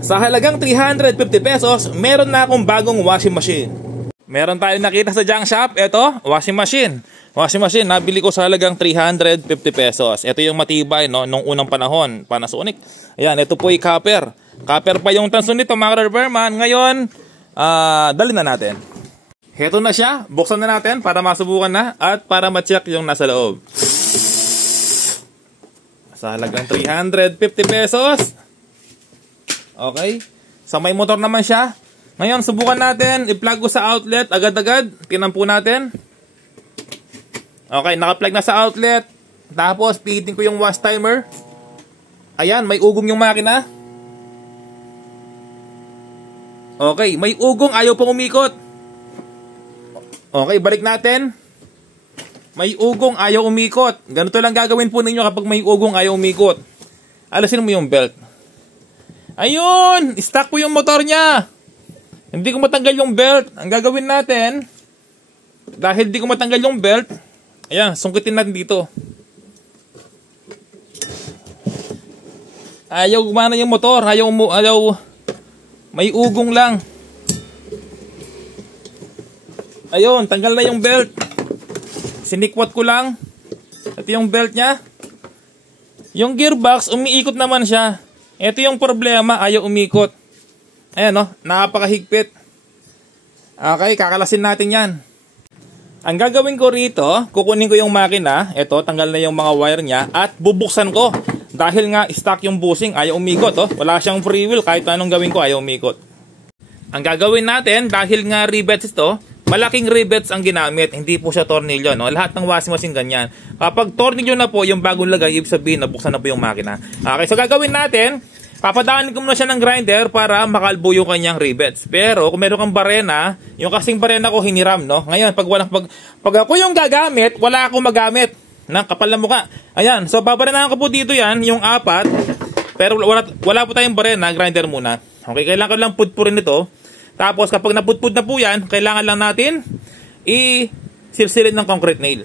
Sa halagang 350 pesos, meron na akong bagong washing machine. Meron tayong nakita sa junk shop. Ito, washing machine. Washing machine, nabili ko sa halagang 350 pesos. Ito yung matibay, no, nung unang panahon, Panasonic. Ayan, ito po yung copper. Copper pa yung tanso nito, mga repairman. Ngayon, dali na natin. Ito na siya. Buksan na natin para masubukan na at para ma-check yung nasa loob. Sa halagang 350 pesos. Okay. Sa may motor naman siya. Ngayon, subukan natin. I-plug ko sa outlet agad-agad. Tinan po natin. Okay, naka-plug na sa outlet. Tapos, pihitin ko yung wash timer. Ayan, may ugong yung makina. Okay, may ugong. Ayaw pang umikot. Okay, balik natin. May ugong, ayaw umikot. Ganito lang gagawin po ninyo kapag may ugong, ayaw umikot. Alisin mo yung belt. Ayun! Stuck po yung motor niya. Hindi ko matanggal yung belt. Ang gagawin natin, dahil hindi ko matanggal yung belt, ayan, sungkitin natin dito. Ayaw gumana yung motor. Ayaw, may ugong lang. Ayun, tanggal na yung belt. Sinikwat ko lang. Ito yung belt niya. Yung gearbox, umiikot naman siya. Ito yung problema, ayaw umikot. Ayan, no, napakahigpit. Okay, kakalasin natin yan. Ang gagawin ko rito, kukunin ko yung makina. Ito, tanggal na yung mga wire niya. At bubuksan ko. Dahil nga, stuck yung bushing, ayaw umikot. Oh. Wala siyang free wheel, kahit anong gawin ko, ayaw umikot. Ang gagawin natin, dahil nga rivets ito, malaking rivets ang ginamit, hindi po siya tornilyo, no? Lahat ng washing machine ganyan. Kapag tornilyo na po yung bagong lagay, ibig sabihin nabuksan na po yung makina. Okay, so gagawin natin, papadaanin ko muna siya ng grinder para makalbo yung kanyang rivets. Pero kung meron kang barena, yung kasing barena ko hiniram, no? Ngayon, pag ako yung gagamit, wala akong magamit. Na kapal na mukha. Ayan, so babarenahan ko po dito yan, yung 4. Pero wala po tayong barena, grinder muna. Okay, kailangan ko lang pudpurin ito. Tapos kapag napudpud na po yan, kailangan lang natin i-silsilin ng concrete nail.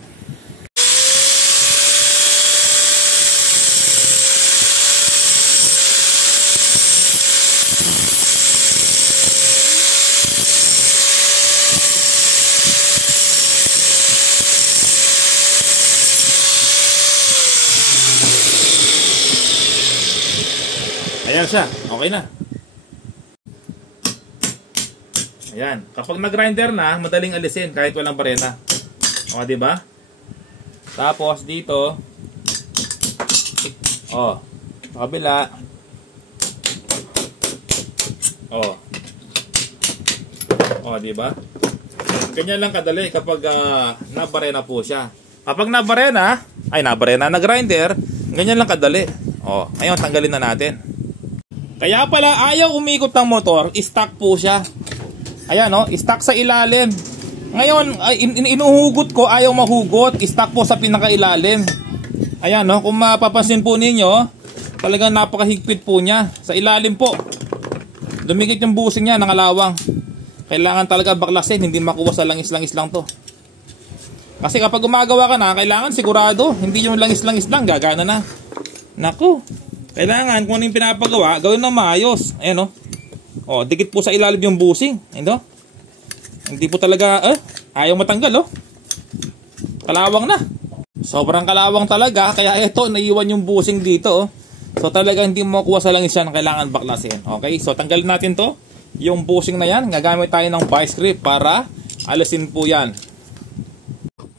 Ayan siya, okay na. Ayan, kapag nag-grinder na, madaling alisin kahit walang barena. O, di ba? Tapos dito, oh, sa kabila. Oh. Oh, di ba? Ganyan lang kadali kapag nabarena po siya. Kapag nabarena, na-grinder, ganyan lang kadali. Oh, ngayon tanggalin na natin. Kaya pala ayaw umikot ng motor, stuck po siya. Ayan, no, stuck sa ilalim. Ngayon, inuhugot ko, ayaw mahugot, stuck po sa pinakailalim. Ayan, no, kung mapapansin po ninyo, talagang napakahigpit po niya. Sa ilalim po. Dumikit yung busing niya, nangalawang. Kailangan talaga baklasin, hindi makuha sa langis-langis lang to. Kasi kapag gumagawa ka na, kailangan sigurado, hindi yung langis-langis lang, gagana na. Naku. Kailangan kung ano yung pinapagawa, gawin na maayos. Ayan, no? O, dikit po sa ilalim yung busing. Ayan, no? Hindi po talaga, ayaw matanggal, oh. Kalawang na. Sobrang kalawang talaga. Kaya ito, naiwan yung busing dito, oh. So, talaga hindi mo makuha sa langis yan. Kailangan baklasin. Okay? So, tanggalin natin to. Yung busing na yan, gagamit tayo ng vice grip para alisin po yan.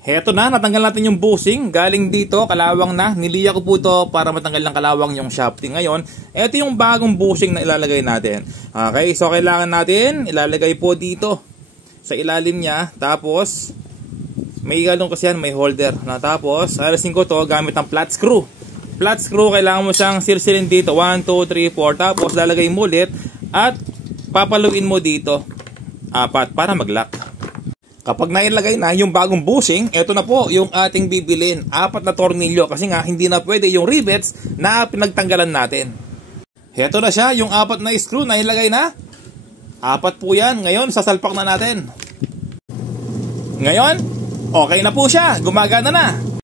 Heto na, natanggal natin yung busing. Galing dito, kalawang na. Niliya ko po ito para matanggal ng kalawang yung shafting. Ngayon, ito yung bagong busing na ilalagay natin. Okay, so kailangan natin ilalagay po dito sa ilalim niya. Tapos, may galong kasi yan, may holder. Tapos, alisin ko to gamit ng flat screw. Flat screw, kailangan mo siyang silsilin dito. 1, 2, 3, 4. Tapos, lalagay mo ulit. At, papaluin mo dito. 4 para mag-lock. Kapag nailagay na yung bagong bushing, eto na po yung ating bibilin. 4 na tornilyo kasi nga hindi na pwede yung rivets na pinagtanggalan natin. Eto na siya, yung 4 na screw na ilagay na. 4 po yan. Ngayon, sasalpak na natin. Ngayon, okay na po siya. Gumagana na.